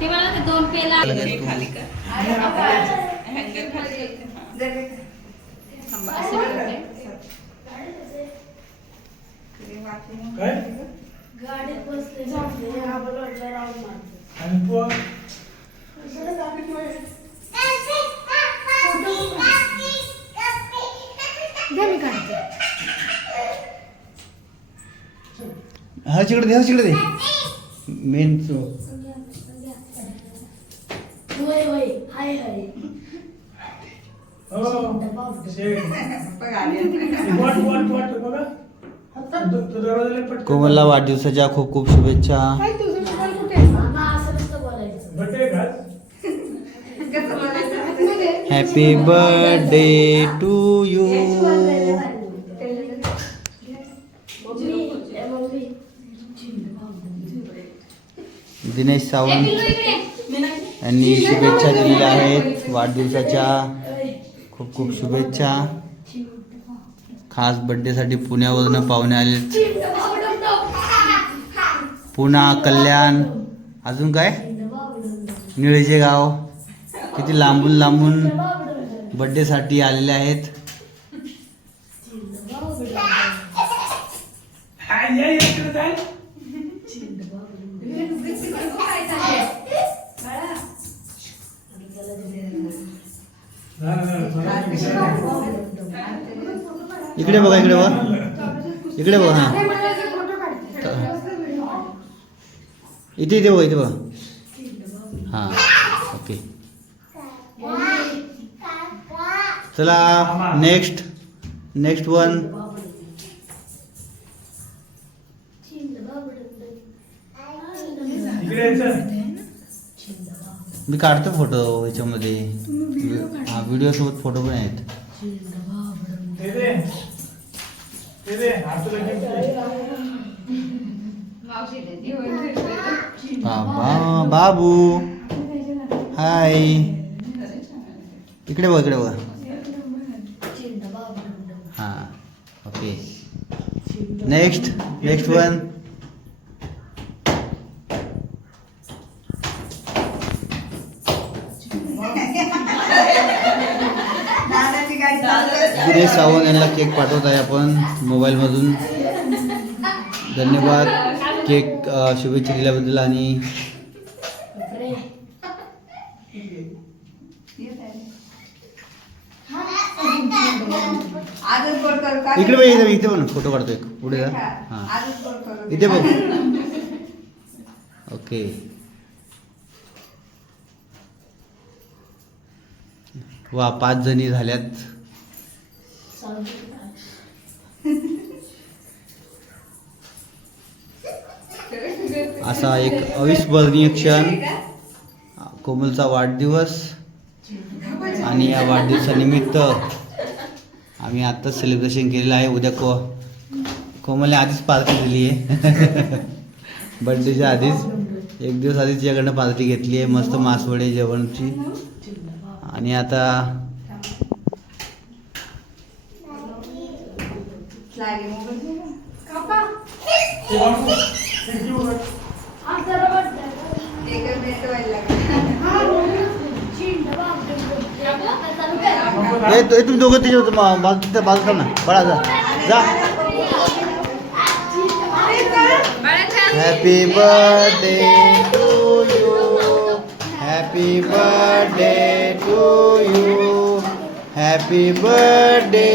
ते मला ते दोन पेला. खाली कर. हँगर खाली करते. थांबा, असं करते. काय? गाडीत बसले. झोपले आम्हाला वाटलं राऊंड मारतो आणि तू? घ्या मी काढते. हा तिकडे दे हा तिकडे दे. मेन तू तू दरवाजाला पटकन कोमलला वाढदिवसाच्या खूप खूप शुभेच्छा. मामा असं नसतं बोलायचं. बटे घाल कसं बोलायचं? Happy birthday to you mummy A mummy. Dinesh Sawant. यांनी शुभेच्छा दिलेल्या आहेत. वाढदिवसाच्या खूप खूप शुभेच्छा. खास बर्थडेसाठी पुण्यावरून पाहुणे आले पुणा कल्याण अजून काय? निळजे गाव. किती लांबून लांबून बड्डेसाठी आलेले आहेत हा, या या इकडे जाय हा, हा, हा. इकडे बघा इकडे बघा. इकडे बघा हां. इथे इथे बघा इथे बघा. हां ओके. चला नेक्स्ट नेक्स्ट वन मी काढतो फोटो याच्यामध्ये. हा व्हिडिओ सोबत फोटो पण आहेत ते दे ते दे हा तुला gift दे. मावशी दे, जेवण ठेवते. बाबा बाबू. हाय. इकडे बघ इकडे बघ. हां okay. Next next one Suresh Sawant यांना केक पाठवत आहे आपण मोबाईलमधून. धन्यवाद. केक शुभेच्छा दिल्याबद्दल आणि इकडे बघ इथे इथे पण फोटो काढतो एक पुढे जा. हां. इथे बघ. ओके. वा पाच जणी झाल्यात. असा एक अविस्मरणीय क्षण. कोमलचा वाढदिवस आणि या वाढदिवसानिमित्त आम्ही आत्ताच सेलिब्रेशन केलेलं आहे. उद्या को कोमलने आधीच पार्टी दिली आहे. बर्थडेच्या आधीच. एक दिवस आधीच तिच्याकडनं पार्टी घेतली आहे. मस्त मासवडे जेवणची. आणि आता स्लायडी मोबाईल दे ना. ते बाबू, thank you बघा. एकच मिनिट व्हायला लागलं. नको हे ना. तुम्ही दोघं त्याच्या बाजू बाजू थांब ना. बळा जा. जा. Happy birthday to you happy birthday to you happy birthday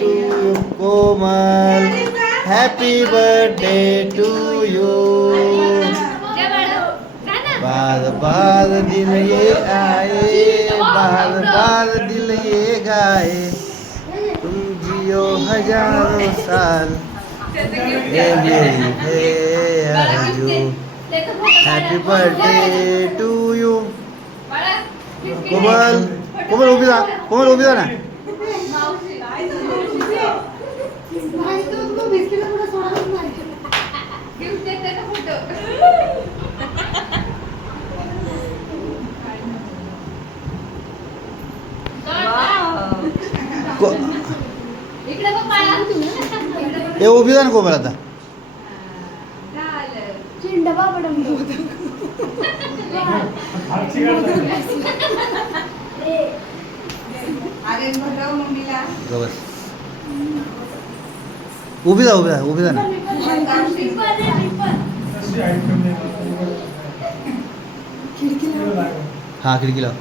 to you Komal happy birthday to you बार बार दिन ये आए बार बार दिल ये गाए। तुम जियो हजारों साल। ये मेरी है आरज़ू happy birthday to you Komal Komal उभी जा कोमल उभी जा ना। ए उभी जा ना कोमल आता. गबस उभी जा उभी जा उभी जा ना. हा खिडकी लाव.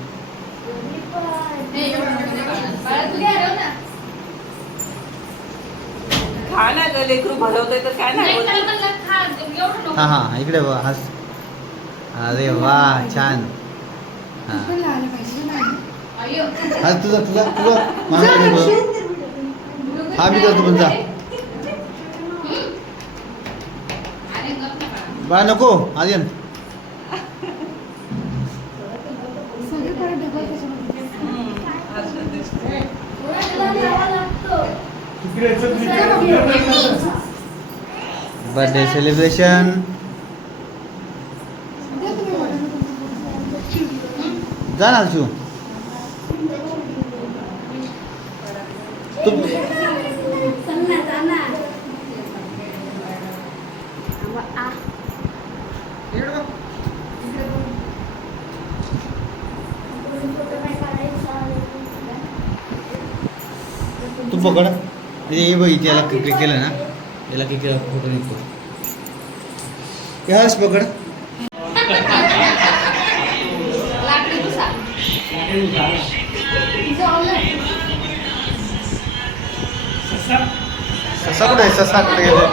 खा ना ग लेकरू भरवतोय तर काय नाही नाही, बोलत. त्याला म्हणलं खा, एवढं नको. हा हा इकडे बघ हस अरे वा छान हा. आज तुझा तुझा तुझा बघ. हा मी करतो पण जा. बा नको आर्यन हम्म, असं दिसतंय. बर्थडे सेलिब्रेशन जा ना शिव तू तू पकड. हे बघ इथे याला क्लिक केलं ना याला क्लिक केला फोटो निघतो हे पकड. ससा कुठे ससा कुठे गेलो?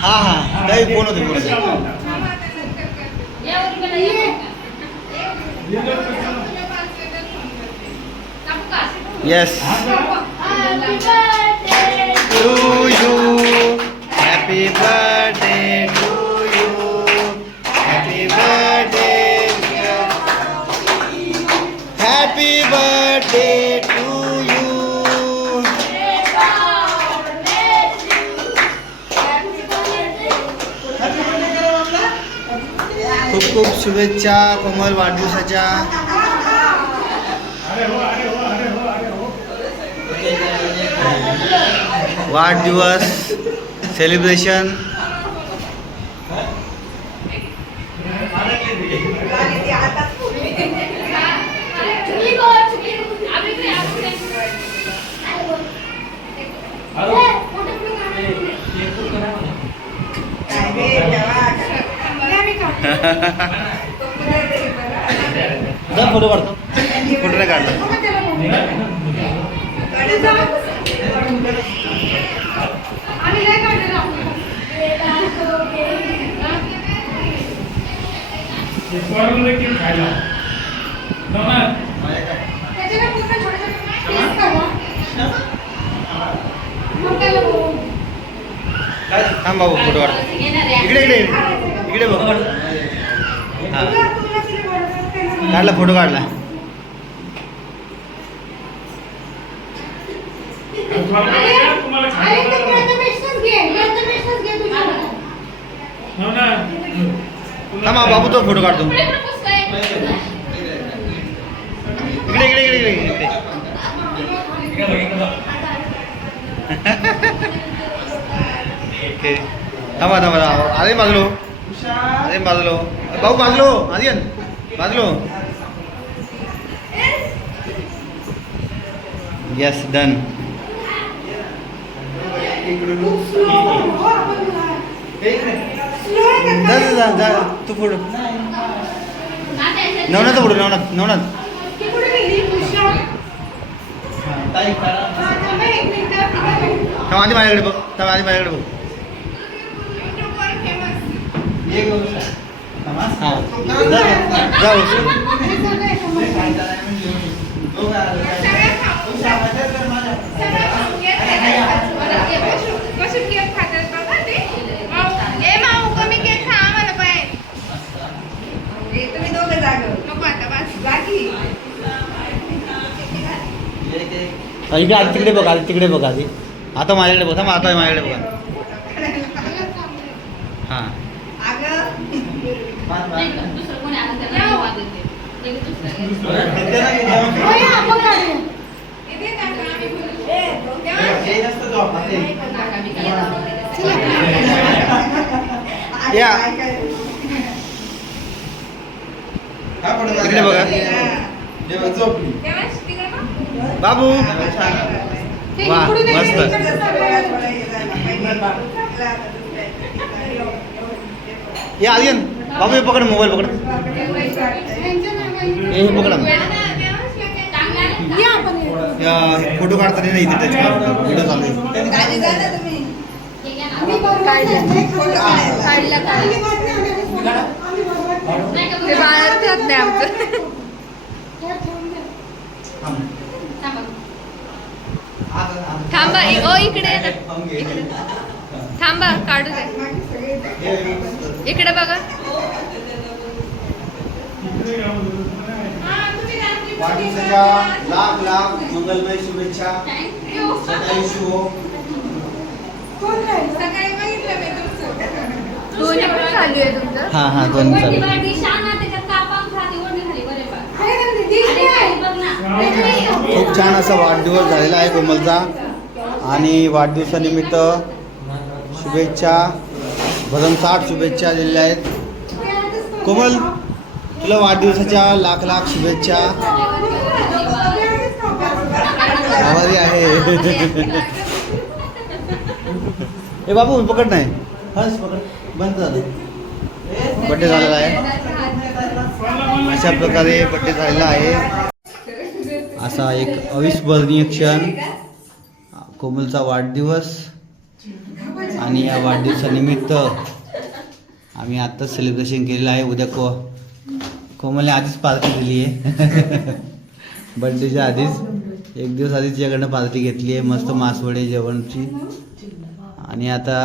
हा हा. काही फोन होते फोन होते. या येस खूब खूब शुभेच्छा कोमल वाढदिवसाच्या. वाढदिवस सेलिब्रेशन आपली इकडे, आपली इकडे. काय गे, तेव्हा जा फोटो काढतो फोटो नाही काढला पोराला देखील खायला. नवनाथ थांब बाबू फोटो काढतो. इकडे इकडे. इकडे बघ. हा. काढला फोटो काढला. तुम्हाला थांब हा, बाबू तो फोटो काढतो. इकडे इकडे इकडे इकडे इकडे ओके. थांबा थांबा थांबा. अरे बाजलो अरे बाजलो भाऊ बाजलो आर्यन बाजलो येस डन जा जा, जा जा. तू याच्यात- नवनाथ फोटो नवनाथ नवनाथ. थांब आधी माझ्याकडे बघ. थांब आधी माझ्याकडे बघ. हां जा जा, जा उचलून. ए, तुम्ही दोघं जाग जागी इकडे आधी तिकडे बघ आधी तिकडे बघ आधी आता माझ्याकडे बघ थांब आता माझ्याकडे बघा हां. अगं नाही तेव्हा- बघा. बाबू. वा मस्त. या आर्यन बाबू हे पकड मोबाईल पकड. हे हे पकडा. या, फोटो काढताना नाही इथे त्याच्या व्हिडिओ चालू ते बाळात घातलंय आमचं. थांबा. ओ इकडे इकडे. थांबा काढू दे. इकडे बघा. वाढदिवसाच्या लाख लाख मंगलमय शुभेच्छा. सकाळी शुभ सकाळी बघितलं मी तुमचं. दोन्ही पण चालू आहे तुमचं? हा हा दोन चालू खूप छान असा वाढदिवस झालेला आहे कोमलचा. आणि वाढदिवसानिमित्त शुभेच्छा भरमसाठ शुभेच्छा दिलेल्या आहेत. कोमल तुला वाढदिवसाच्या लाख लाख शुभेच्छा. आभारी आहे. ए बाबू पकड नाही. हस पकड. बंद झालं. बड्डे झालेला आहे. अशा प्रकारे बड्डे झालेला आहे. असा एक अविस्मरणीय क्षण. कोमलचा वाढदिवस आणि या वाढदिवसानिमित्त आम्ही आत्ताच सेलिब्रेशन केलेलं आहे. उद्या को कोमलने आधीच पार्टी दिली आहे. बड्डेच्या आधीच. एक दिवस आधीच याकडनं पार्टी घेतली आहे. मस्त मासवडे जेवणची. आणि आता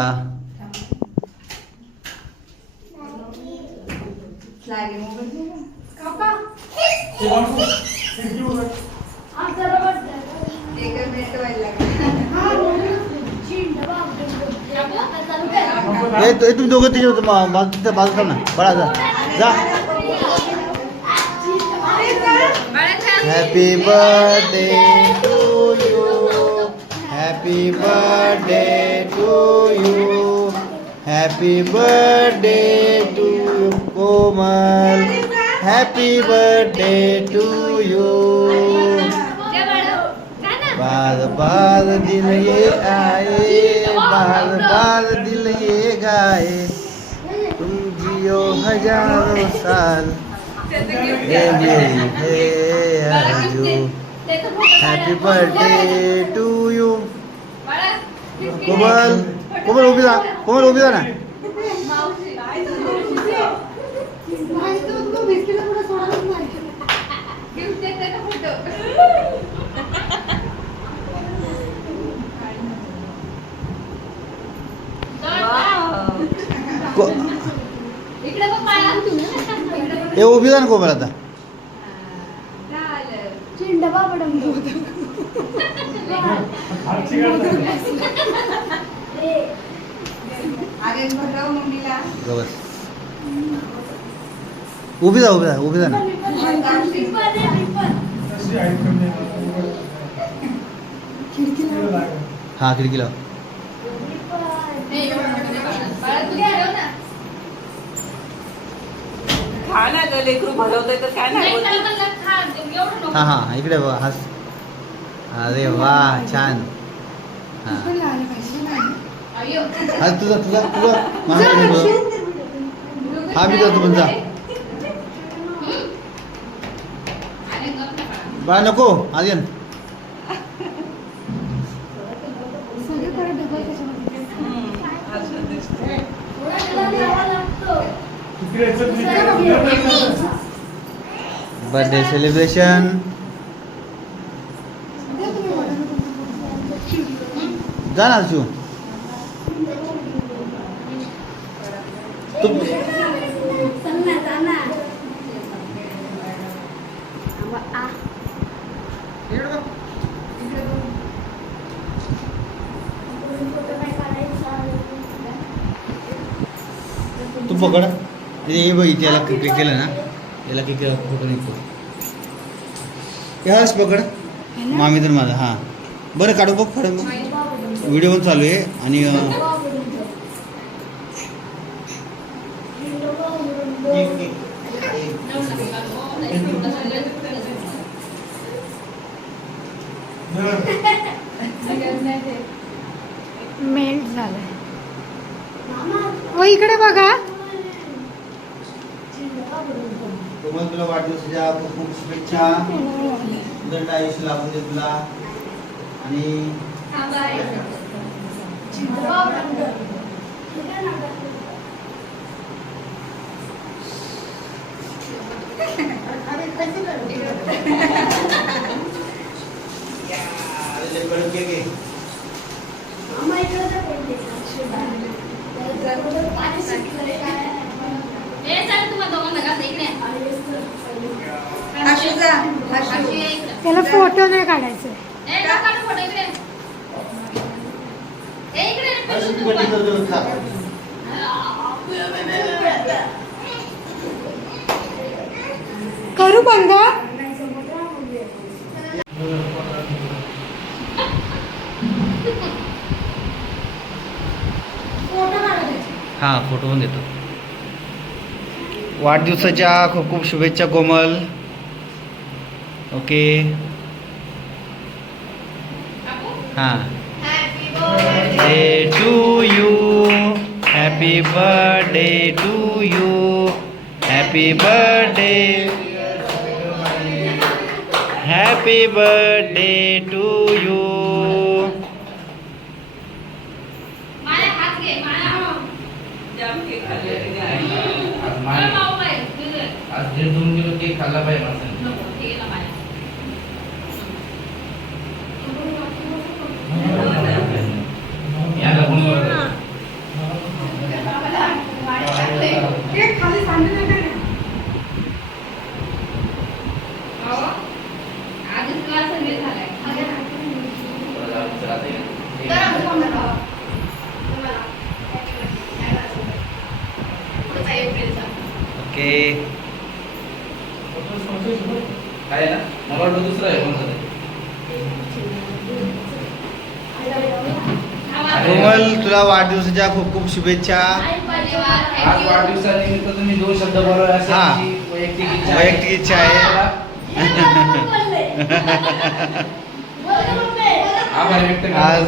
एक मिनिट व्हायला ए तु- ए, तुम्ही दोघं तिथे होतं मा- मा- तिथं बाजूला ना बळा जा जा। Happy birthday to you happy birthday to you happy birthday to you Komal happy birthday to you बार बार दिल ये आए बार बार दिल ये गाए। तुम जियो हजारों साल। हे मेरी है आरज़ू happy birthday to you Komal Komal उभी राहा कोमल उभी राहा ना. ए उभी राहा ना कोमल आता. उभी राहा उभी राहा उभी राहा ना. हा खिडकीला खा ना ग लेकरू भरवतोय तर काय नाही बोलत. हा हा इकडे बघा हस अरे वा छान. हा. तुझा तुझा तुझा. हा मी करतो पण जा. बा नको आर्यन हम्म, असं दिसतंय. तिकडे याच्यात तू तू पकड. हे बघ इथे याला क्लिक केलं ना. याला क्लिक केला फोटो निघतो ह्याच पकड. मामी तर माझा हां. बरं काढू बघ खरं व्हिडिओ पण चालू आहे आणि अं, केक केक मेल्ट झालाय हो इकडे बघा कोमल तुला वाढदिवसाच्या खूप खूप शुभेच्छा उदंड आयुष्य लाभू दे तुला आणि अरे इकडे त्याला फोटो नाही काढायचे. करू बंद. हा फोटो पण देतो. वाढदिवसाच्या खूप खूप शुभेच्छा कोमल. ओके. हाँ. To you happy birthday to you happy birthday happy birthday to you दोन किलो केक खाल्ला पाहिजे माणसाने नको, हे घे ना माया. याला कोण बोलतं? अहो, आधीच class हे झालाय. चला, ते- ते- पुढचा एप्रिलचा. ओके काय आहे ना मला वाटतं दुसरं आहे कोणतं तरी. हा, वा. कोमल तुला वाढदिवसाच्या खूप खूप शुभेच्छा आज. वाढदिवसानिमित्त तुम्ही दोन शब्द बोलावे अशी हा. आमची वैयक्तिक इच्छा आहे. वैयक्तिक इच्छा आहे. आभार व्यक्त आज.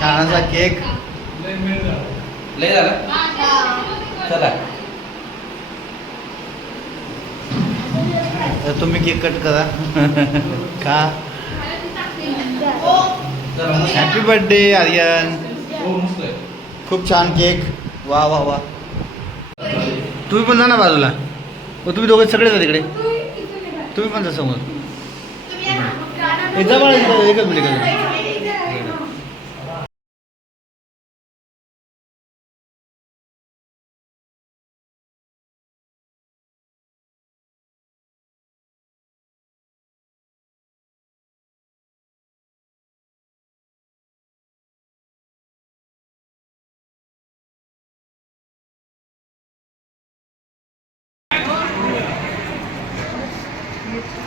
छान असा केक लय झालं चला तर तुम्ही केक कट करा का चला मस्त. हॅपी बर्थडे आर्यन हो मस्त आहे खूप छान केक. वा वा वा. तुम्ही पण जा ना बाजूला. हो तुम्ही दोघे सगळे जा तिकडे. तुम्ही पण जा समोर. मिनिट एकच मिनिट.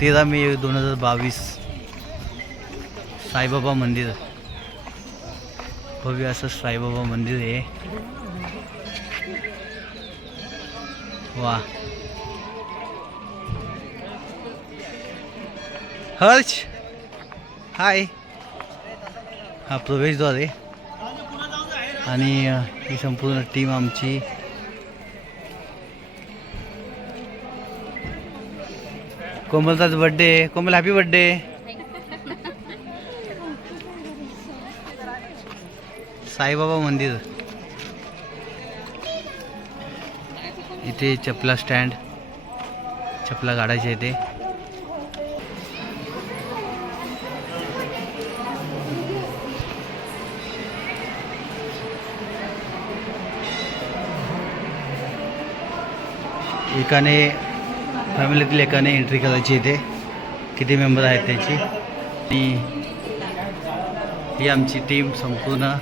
तेरा मे दोन हजार बावीस. साईबाबा मंदिर. भव्य असं साईबाबा मंदिर आहे. वा. हर्ष. हाय. हा प्रवेशद्वार आहे. आणि ही संपूर्ण टीम आमची कोमलचाच birthday Komal happy birthday Saibaba मंदिर. इथे चपला स्टँड चपला काढायच्या इथे. एकाने फॅमिलीतील एकाने एंट्री करायची इथे. किती मेंबर आहेत त्याची? आणि ही आमची टीम संपूर्ण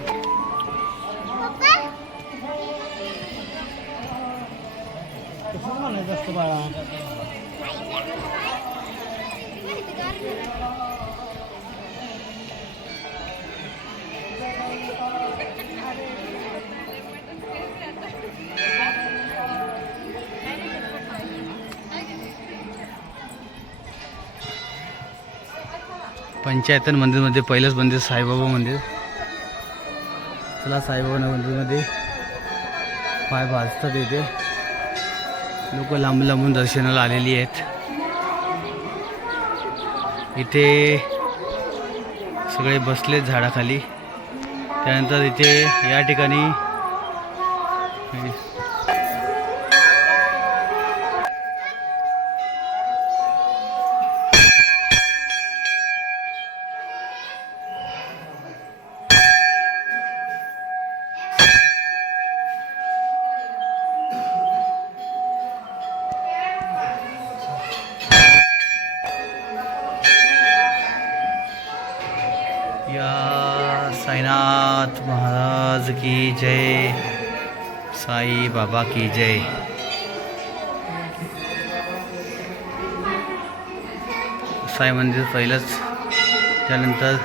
पंचायतन मंदिरमध्ये पहिलंच मंदिर साईबाबा मंदिर. चला साईबाबा मंदिरमध्ये पाय भाजतात येते लोक लांब लांबून दर्शनाला आलेली आहेत. इथे सगळे बसले झाडाखाली. त्यानंतर इथे या ठिकाणी बाबा की जय। साई मंदिर पहिलंच त्यानंतर